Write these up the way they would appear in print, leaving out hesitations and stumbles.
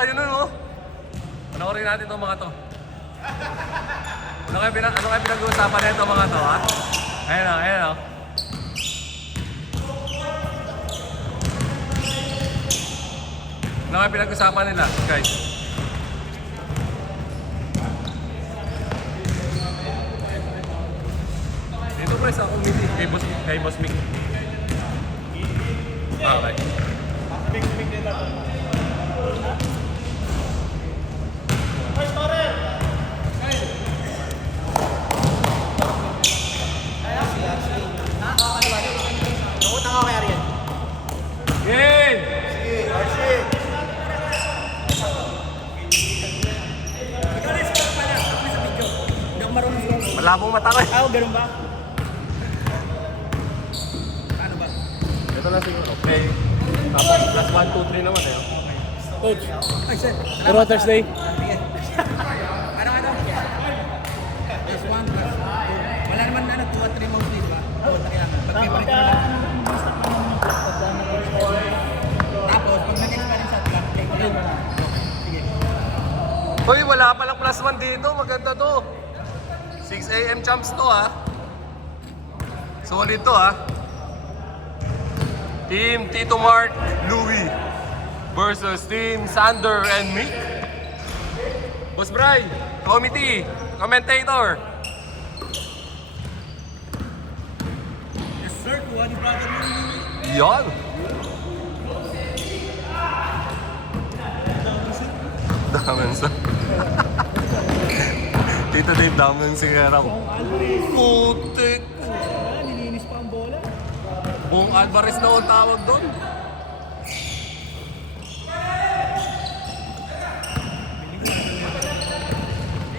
Ayun nun, oh. Panoorin natin itong mga to. Ano kayo pinag-uusapan na itong mga to, ha? Ayan o, ayan o. Ano kayo pinag-uusapan nila, guys? Dito pre sa committee, kay Boss Mick. Okay. Big nila to. First scorer! Nakutang ako kay Ariel. Game! Sige, Archie! Ikaw na score pala. Ako na sa video. Hindi ako marunong score. Malabong mata ko eh. Ganun ba? Ano ba? Ito na siguro. Okay. Tapos plus 1, 2, 3 naman eh. Coach. Ay, sir. Pero Thursday. Ano? Plus 1 plus 2. Wala naman na 2 at 3 mostly, diba? 2 at 3 lang. Pag-favorite ko lang. Tapos, pag nag-experience at lang, take yun. Sige. Hoy, wala palang plus 1 dito. Maganda to. 6 AM champs to ha. Solid to ha. Team Tito Mark, Louie versus Team Sander and Mick. Boss Bray, committee, commentator. Yes, sir. Kuha ni brother mo yung Yan. Daman sa... Tito Dave, daman si Kerang. Putik. nilinis pa ang bola. Buong Alvarez na ang tawag doon.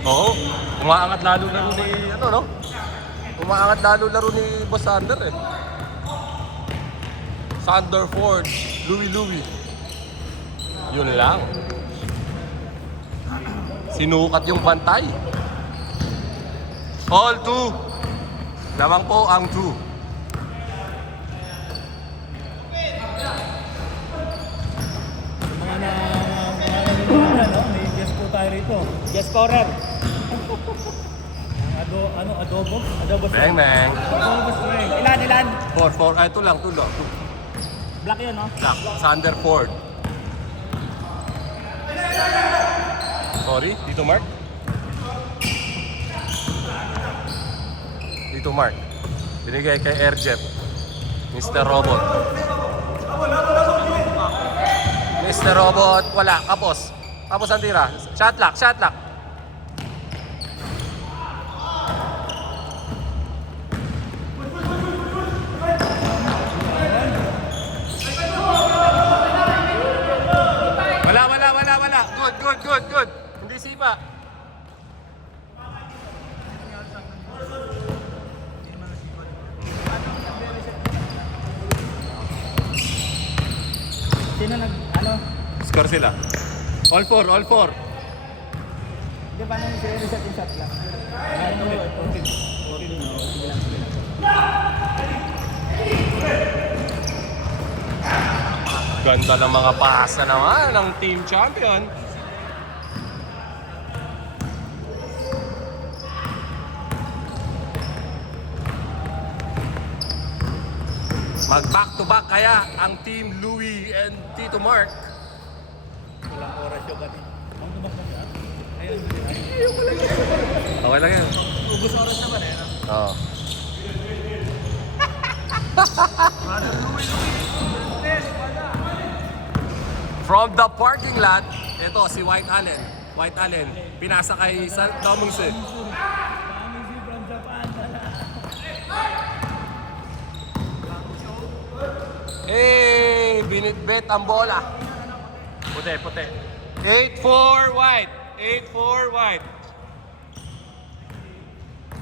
Oo, umaangat lalo laro ni, ano no? Umaangat lalo laro ni Boss Sander eh. Sander Ford, Louie. Yun lang. Sinukat yung pantay. All two. Lamang po ang two. May guest po tayo rito. Guest scorer. Adobo? Adobo Bang bang. Adobo spray. Ilan? 4-4. Ay, ito lang. Black yun, no? Sander Ford. Sorry, Tito Mark. Tito Mark. Binigay kay Airjet. Mr. Robot. Mr. Robot, wala. Kapos. Kapos ang tira. Shot lock. Wala. Good. Hindi sipa. Sino Score sila. All four. Hindi ba nang reset yung shot lang? Ganda ng mga pasa naman ng team champion. Mag back to back kaya ang team Louie and Tito Mark. Walang oras yung gani. Ang tumak na siya. Ayun. Okay lang yan. Ubus oras naman eh. Oo. From the parking lot, ito si White Allen, pinasa kay Domingson. From Japan. Binitbit ang bola. Puti. 8-4 White.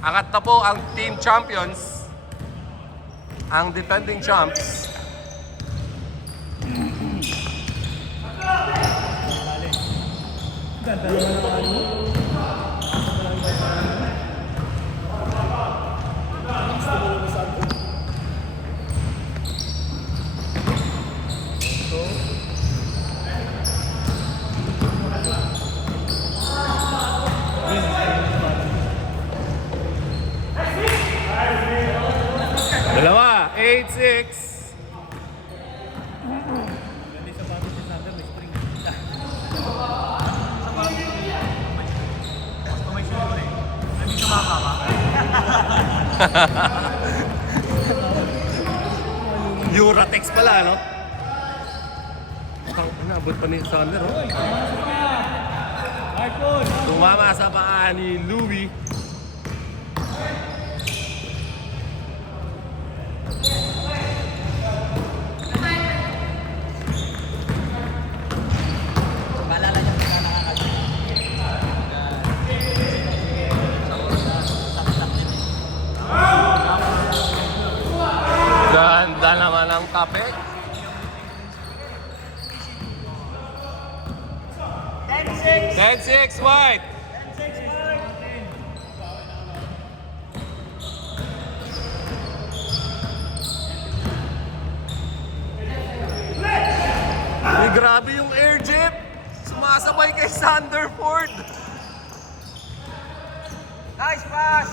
Angat na po ang team champions. Ang defending champs. Ganda naman ang Uratex pala, no? Abot pa ni Sander, oh. Tumama sa paa ni Louie. Maalala niyo kung nakakalimutan. Ganda naman ang kape. 10-6 white. Ay, grabe yung air jeep. Sumasabay kay Sanderford. Nice pass!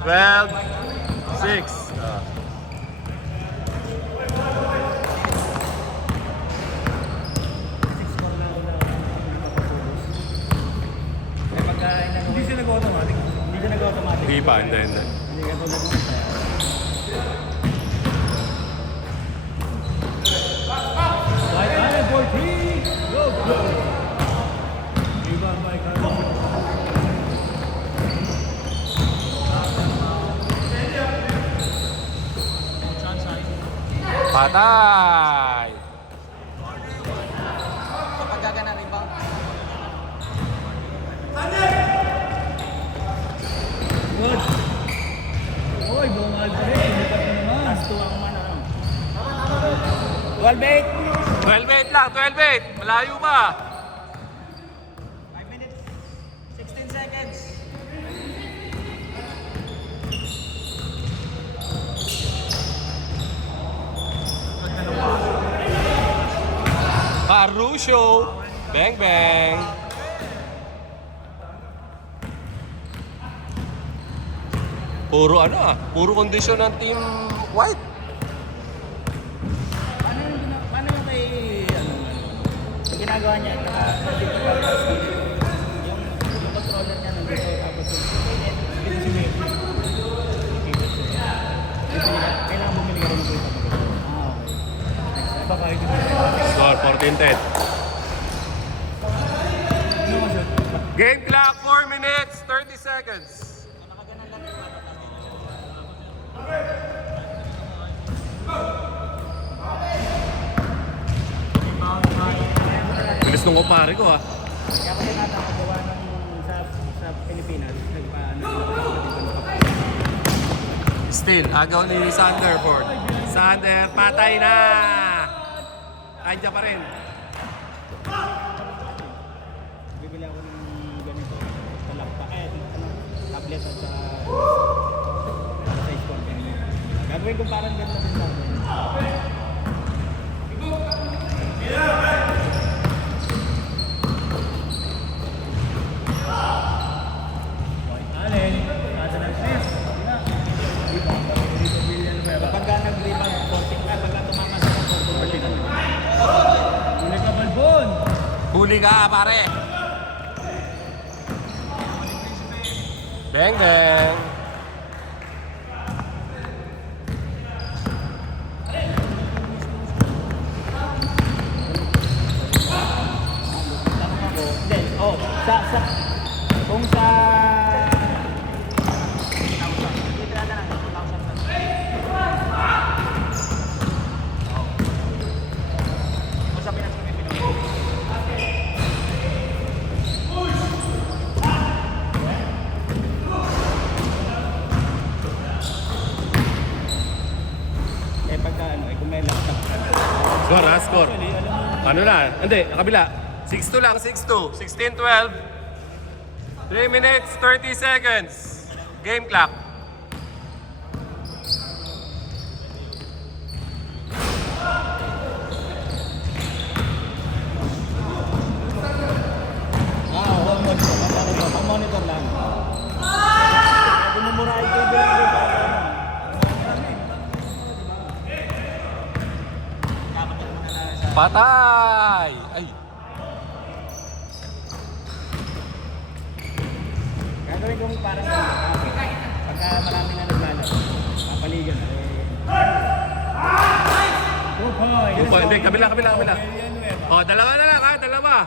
12-6. Hindi siya nag-automatic. Hindi pa, hindi. Hindi ka tulad ng isa. White Allen for three! Go, go! Iba, Mike Allen. Patay! Kapag gagana rebound. Good. Oy, buong Alvarez. Lumipat na naman. Last two ang mana. 12-8. 12-8 lang, 12-8. Malayo pa. 5 minutes. 16 seconds. Caruso. Bang, bang. Puro ano ah, puro kondisyon ng team white. Paano yung kay, yung ginagawa niya, yung controller niya nandito, tapos dito si Mary. Kailangan bumili ka rin ng kuya. Okay. Baka hindi mo. Score 14-10. Game clock 4 minutes 30 seconds. Bilis nung kupare ko ah. Kaya kasi nakagawa ng sa Pilipinas, Still, agaw ni Sanderford. Sander, patay na! Kanya pa rin. bibili ako ng ganito, tablet at sa size company. Gagawin ko parang ganito din sa akin. Pagka nag-rebound, pagka tumakas sa Huli ka, pare. Bang, bang. kung sa Score ha, score. Ano na? Hindi, kabila. 6-2 lang, 6-2. 16-12. 3 minutes, 30 seconds. Game clock. monitor lang. Bumumurahin ko yung Patay! Ay, gagawin kong parang pagka marami na naglalaro, papaligan na Hindi, kabila. O, dalawa na lang ha, dalawa.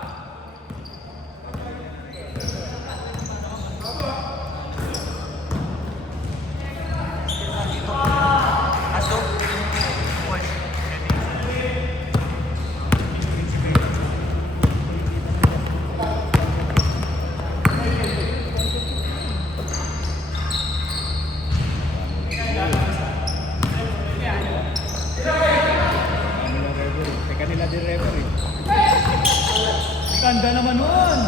Teka nila din referee. Ganda naman nun!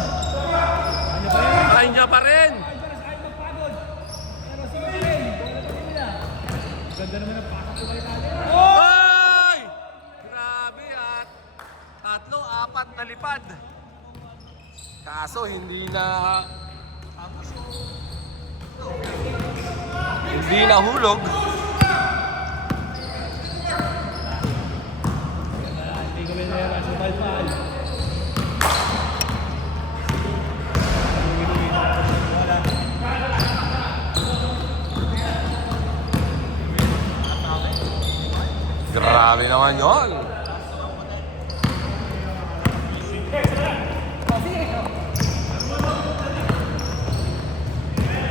Ano ba yan? Ay, niya pa rin. Ay, magpagod. Pero sige rin. Ganda naman ang pasok ko kayo natin. Ay! Grabe at 3, 4 na lipad. Kaso hindi na hulog. Hindi ko may nera. Subal-pal. Grabe naman yun.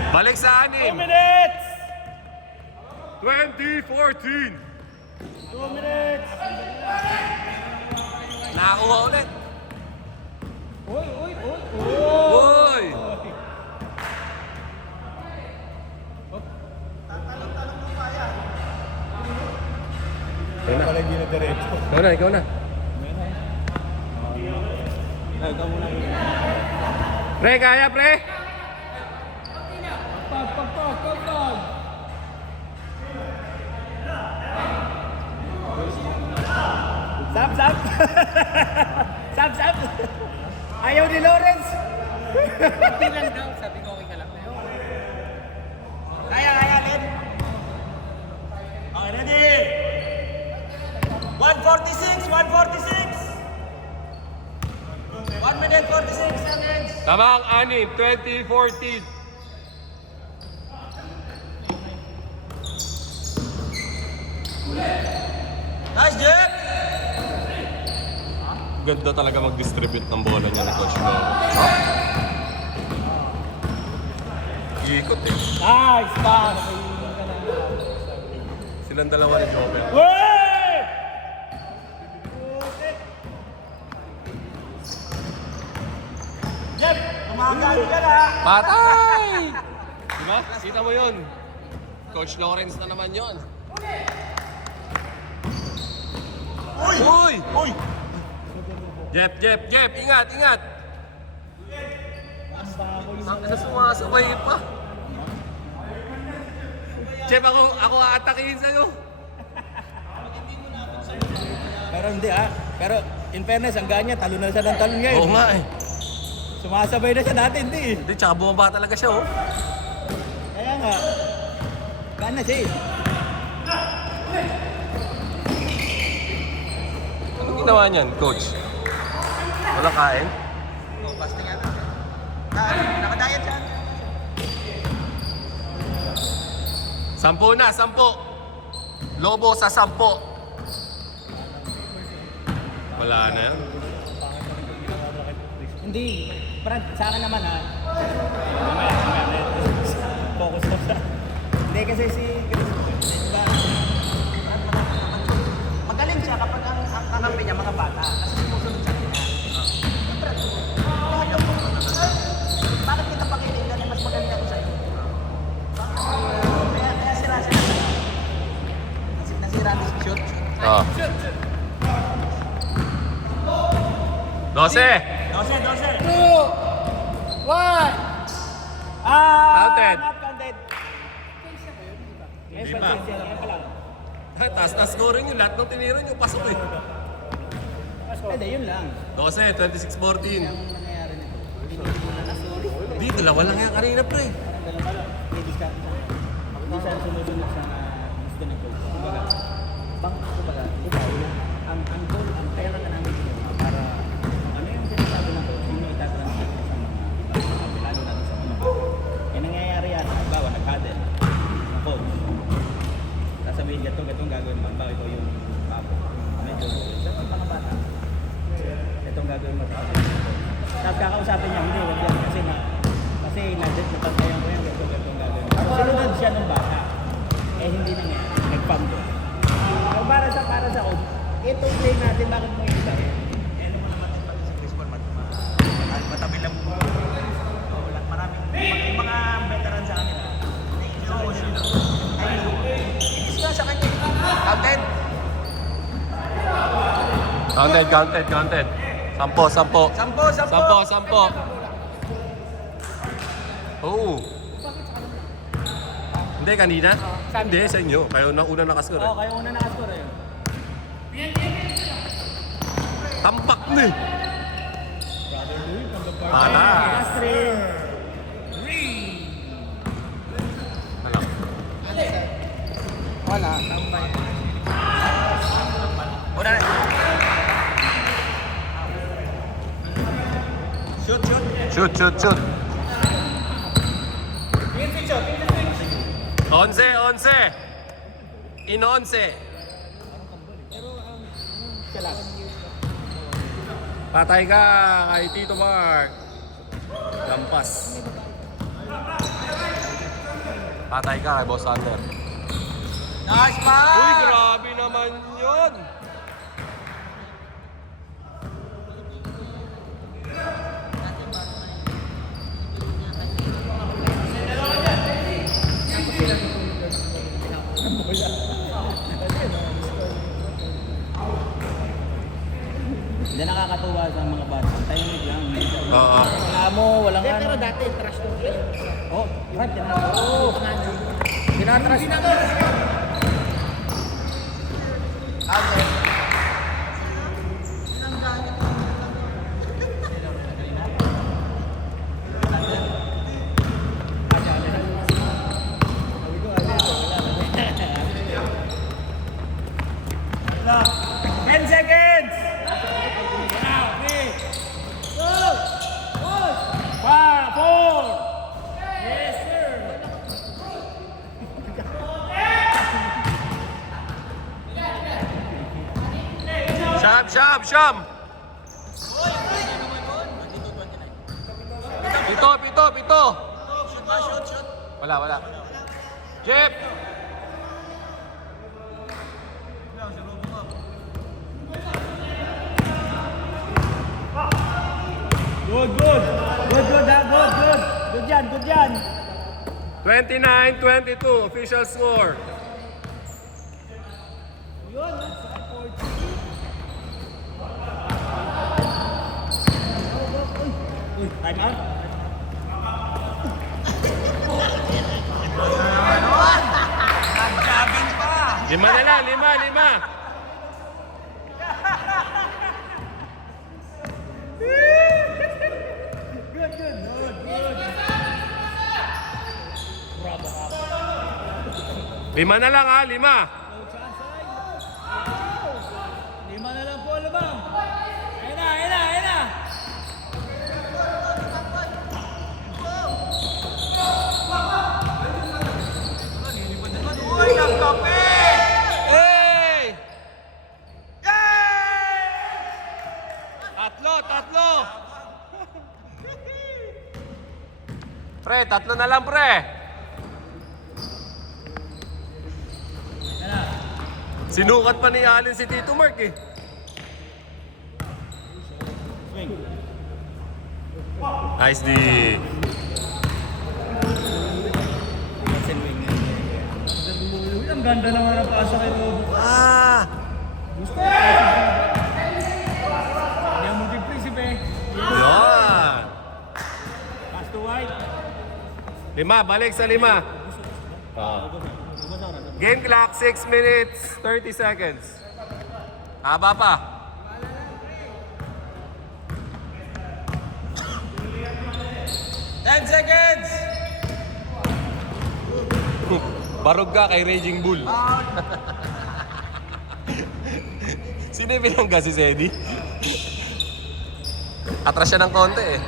Balik sa 6. 2 minutes! 2014. 2 minutes! Nakakuha ulit. Uy! Uy! Ikaw na. Hindi na diretso. Ikaw na. Ikaw muna. Pre, kaya pre? Pag! Sap! Sap! Ayaw ni Lawrence! Hindi lang daw, sabi ko okay ka lang. Kaya, Len! Okay, ready! 146! 1 minute 46 seconds! Tama ang 6, 2014. Nice, Jeff! Ganda talaga mag-distribute ng bola niya ni Coach Mo. Ikot eh. Nice pass! Silang dalawa ni Joker. Wey! Jeff, umagali ka na! Patay! Diba? Kita mo yun. Coach Lawrence na naman yun. Uy! Jep! Ingat! Ang sumasabay pa. Jep, ako aatakihin sa'yo. Pero hindi Pero in fairness, ang ganya, talon na siya ng talon ngayon. Oo nga eh. Sumasabay na siya dati, hindi. Hindi, tsaka bumaba talaga siya oh. Kaya nga. Gana siya eh. Anong ginawa niyan, Coach? Wala kain? Oo, fasting yan. Nakadayat siya. 10 na, 10. Lobo sa 10. Wala na yan. Hindi. Parang sa akin naman focus ko sa... Hindi kasi si Chris, diba? Magaling siya kapag ang kakampi niya mga bata. Kasi sumusunod sa kanya. Siyempre, bakit kita pakiligan mas magaling ako sa'yo? Kaya sila. Nasira ang shoot. Oh. 12. 2, 1. Counted. Not counted. Hindi pa. Ay, taas na scoring yun. Lahat ng tinira nyo, pasok eh. Hindi, yun lang. 12, 26-14. Ang nangyayari nito. Di, dalawa lang yan kanina, pre. Dalawa lang. May discount siya. Hindi siya sumusunod sa gusto ng coach. Kumbaga, ikaw, ang goal, ang pera ka namin dito, para ano yung sinasabi ng coach, yun yung itatransfer sa mga iba, lalo na sa mga. Kaya nangyayari sasabihin, gatong gagawin mo. Bakit ikaw yung papo? Medyo, sa mga bata. Itong gagawin mo. Tapos kakausapin niya, hindi, wag yan. Kasi napantayan ko yan, gatong gagawin mo. So, sinunod siya ng bata. Eh, hindi na nga. Nag-pump ko. So, para sa ko, itong play natin, bakit mo yung iba? Eh, naman naman pati sa baseball, matabi lang po. Maraming, yung mga veteran sa kanila, inis na sa kanya. Counted. Sampo. Oh. Hindi, kanina? Hindi, sa inyo. Kayo na una nakascore eh. Oo, kayo una nakascore eh. Tampak na eh. Para. Wala, tambay. Una na. Shoot. 11. In 11. Patay ka kay Tito Mark. Lampas. Patay ka kay Boss Sander. Nice pass! Uy, grabe naman yun! Hindi nakakatuwa sa mga bata. Tahimik lang. Oo. Wala mo, walang ano. Pero dati, trash talk lang. Oh, right. Oo. Tinatrash na. Okay. Sham! Pito! Shoot. Wala. Jeep! Good yan. 29-22, official score. Time out. Nagjabin pa. Lima na lang, lima. Good. Lima na lang ha, lima. Lima na lang po, Lumang. Ayun na. Uy, nagkape! Hey! Tatlo! Pre, tatlo na lang, pre. Sinukat pa ni Allen si Tito Mark eh. Swing. Nice D. Ang ganda naman ang pasa kay Robo. Gusto ko. Hindi ang multi-principe. Yan. Pass to white. Lima, balik sa lima. Game clock, 6 minutes, 30 seconds. Haba pa. Seconds! Barog ka kay Raging Bull. Sino yung pinangga si Zeddy? Atras siya ng konti eh.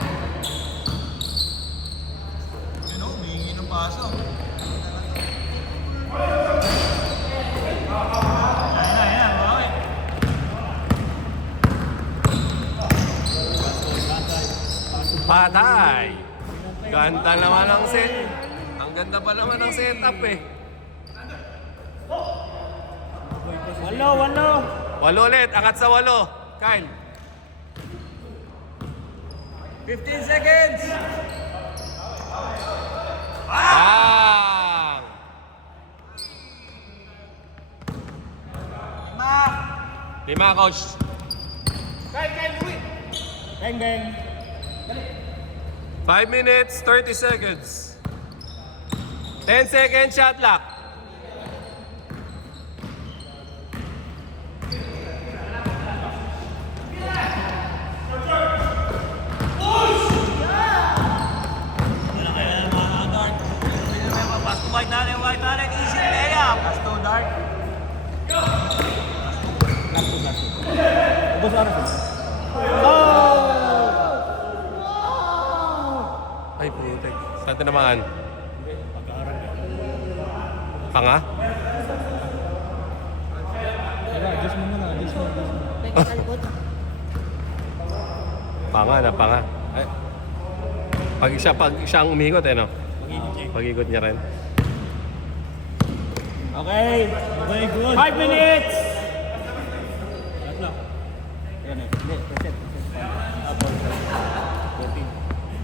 Humingi ng paso. ganda naman ang set. Ang ganda pa naman ang setup eh. 8. 8 ulit, angat sa 8. Kyle. 15 seconds! Bang! 5, coach. Gang, gang. 5 minutes, 30 seconds. 10 seconds shot clock. White Alec, easy layup. Pass to dark. Ubus oras. Ay, putek. Saan tinamaan? Panga? Adjust mo muna, adjust mo. Panga na, panga. Ay. Pag siya ang umikot eh, no? Pag-ikot niya rin. Okay. Okay, good. 5 minutes! Yan eh. Hindi, reset.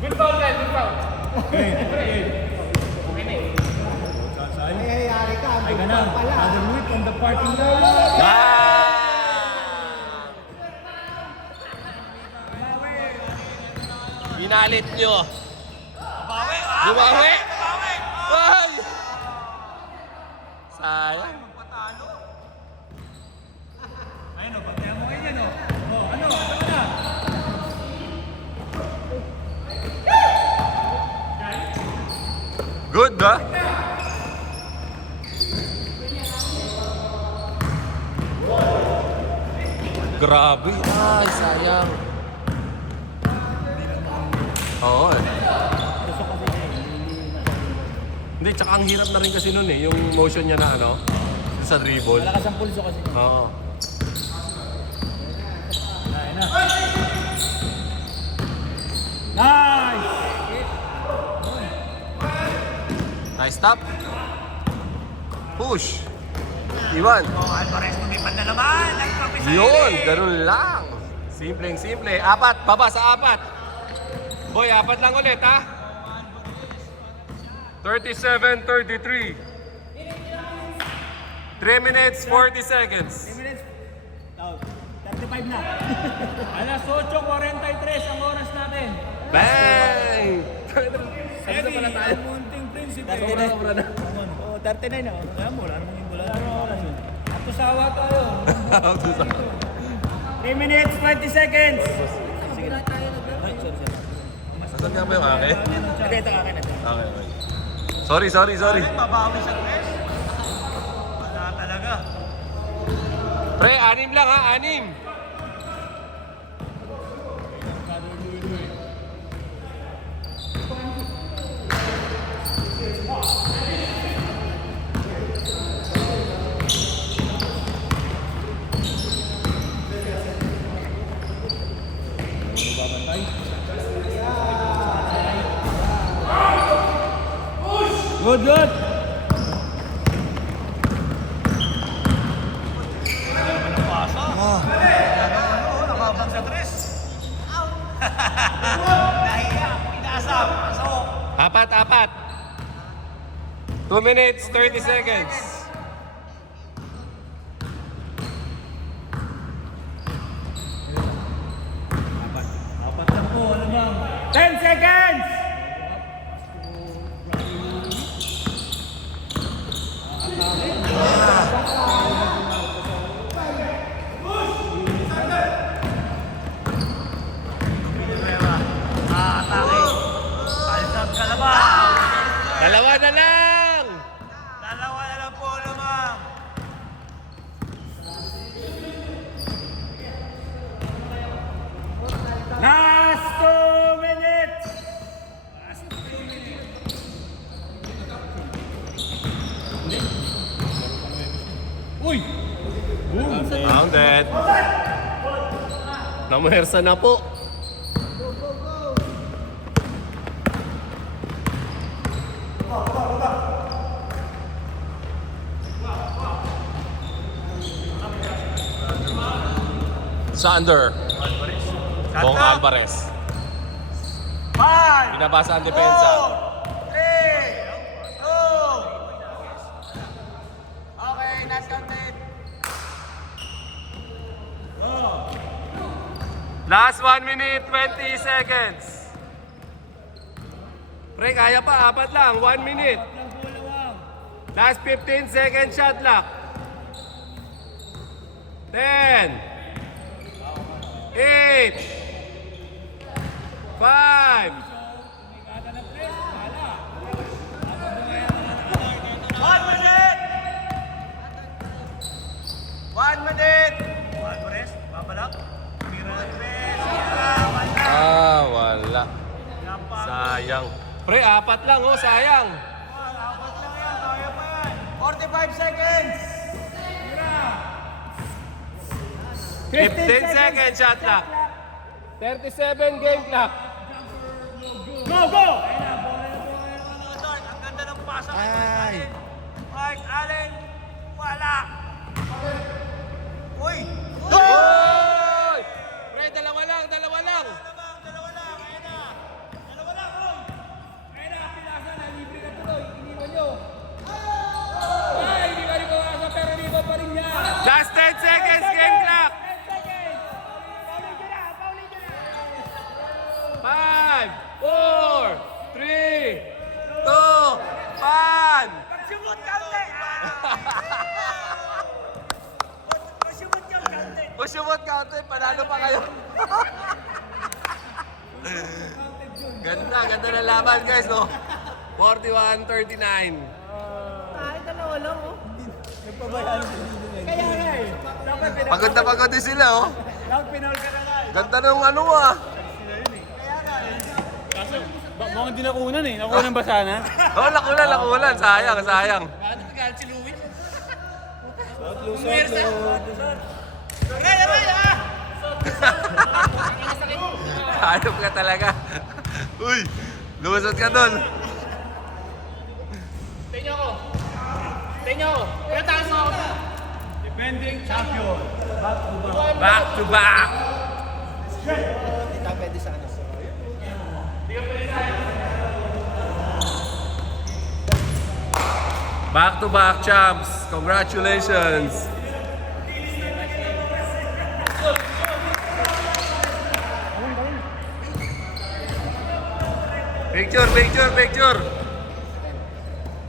Good foul, guys. Good foul. Ay ka na. Father Whip on the parking lot. Binalit nyo. Bumawi! Ay! Sayang. Ayun o, patayan mo ganyan o. Ano na? Good, ba? Grabe. Ay, sayang. Oo eh. Hindi, tsaka ang hirap na rin kasi nun eh. Yung motion niya na ano, sa dribble. Malakas ang pulso kasi. Oo. Ayun na. Nice! Nice stop. Push. Iwan. Alvarez tumipad na naman. Yun, ganun lang. Simpleng simple. 4, baba sa 4. Boy, 4 lang ulit ha. 37-33. 3 minutes, 40 seconds. 3 minutes. 35 na. Alas 8:43 ang oras natin. Bang! Sabi na pala tayo. Munting prinsipe. 39. Oo, 39 na. Kaya mo, wala namang yung Ano oras yun? At tusawa tayo. 3 minutes, 20 seconds. Sige na. Ay, sorry. Saan nga ba yung akin? Ito akin. Okay. Sorry. Mabawi sa tres. Wala talaga. Pre, 6 lang ha, 6. Good. Nakabang sa tres. Nahiya. Inaasam. Pasok. 4. 2 minutes, 30 seconds. Apat lang po. Ano bang? 10 seconds! Dalawa na lang! Dalawa na lang po lamang. Last 2 minutes! Uy! Counted. Namuhersa na po. Sa under. Bong Alvarez. 5, Binabasa ang depensa. 3, 2. Okay, not counted. Last 1 minute, 20 seconds. Pre, kaya pa. Apat lang. 1 minute. Last 15 seconds shot clock. 10, 8, 5, 1 minute! 1 minute! Alvarez, babalak. wala. Sayang. Pre, apat lang oh, sayang. 45 seconds! 15 seconds shot clock. 37 game clock. Go, go! Ang ganda ng pasa kay Mark Allen. Wala. Uy! Oy! Pre, dalawa lang, dalawa lang. Dalawa lang, ayun na. Dalawa lang, oy! Ayun na, pinasa na, libre ka tuloy. Iniwan nyo. Ay, hindi ka rin kawasa, pero libre pa rin niya. Last 10 seconds game clock. 5, 4, 3, 2, 1. Pagsumot kaunti! Pagsumot kaunti! Pushumot counted, panalo pa kayo. Ganda, ganda na laban guys, no? 41-39. Ay, dalawa lang, oh. Kaya nga eh. Dapat Pagod na pagod din sila, oh. dapat pinahol ka na nga eh. Ganda ng ano mo, ah. Kaso, mukhang hindi nakunan eh. Nakunan ba sana? Oh, nakulan, nakulan. Sayang, sayang. Ano nagalit si Louie? Hayop ka talaga. Uy, lumusot ka doon. Tingnan ko. Tingnan ko. Pero taas mo ako. Defending champion. Back to back. Back to back champs. Congratulations. Picture, picture, picture.